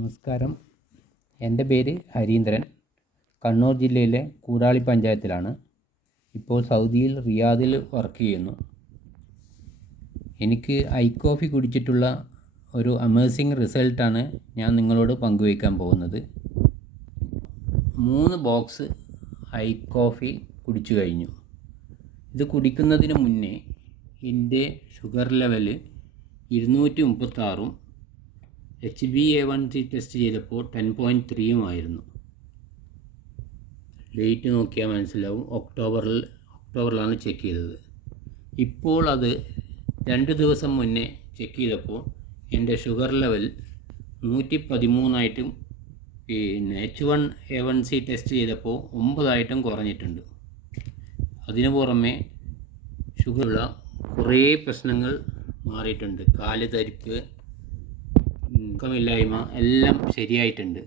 നമസ്കാരം. എൻ്റെ പേര് ഹരീന്ദ്രൻ. കണ്ണൂർ ജില്ലയിലെ കൂടാളി പഞ്ചായത്തിലാണ്. ഇപ്പോൾ സൗദിയിൽ റിയാദിൽ വർക്ക് ചെയ്യുന്നു. എനിക്ക് ഐ കോഫി കുടിച്ചിട്ടുള്ള ഒരു അമേസിങ് റിസൾട്ടാണ് ഞാൻ നിങ്ങളോട് പങ്കുവയ്ക്കാൻ പോകുന്നത്. 3 ബോക്സ് ഐ കോഫി കുടിച്ചു കഴിഞ്ഞു. ഇത് കുടിക്കുന്നതിന് മുന്നേ എൻ്റെ ഷുഗർ ലെവൽ 236 HbA1c ടെസ്റ്റ് ചെയ്തപ്പോൾ 10.3 ഡേറ്റ് നോക്കിയാൽ മനസ്സിലാവും. ഒക്ടോബറിലാണ് ചെക്ക് ചെയ്തത്. ഇപ്പോൾ അത് 2 ദിവസം മുന്നേ ചെക്ക് ചെയ്തപ്പോൾ എൻ്റെ ഷുഗർ ലെവൽ 113 പിന്നെ H1A1c ടെസ്റ്റ് ചെയ്തപ്പോൾ 9 കുറഞ്ഞിട്ടുണ്ട്. അതിനു പുറമെ ഷുഗറുള്ള കുറേ പ്രശ്നങ്ങൾ മാറിയിട്ടുണ്ട്. കാല് തരിപ്പ്, തൂക്കമില്ലായ്മ എല്ലാം ശരിയായിട്ടുണ്ട്.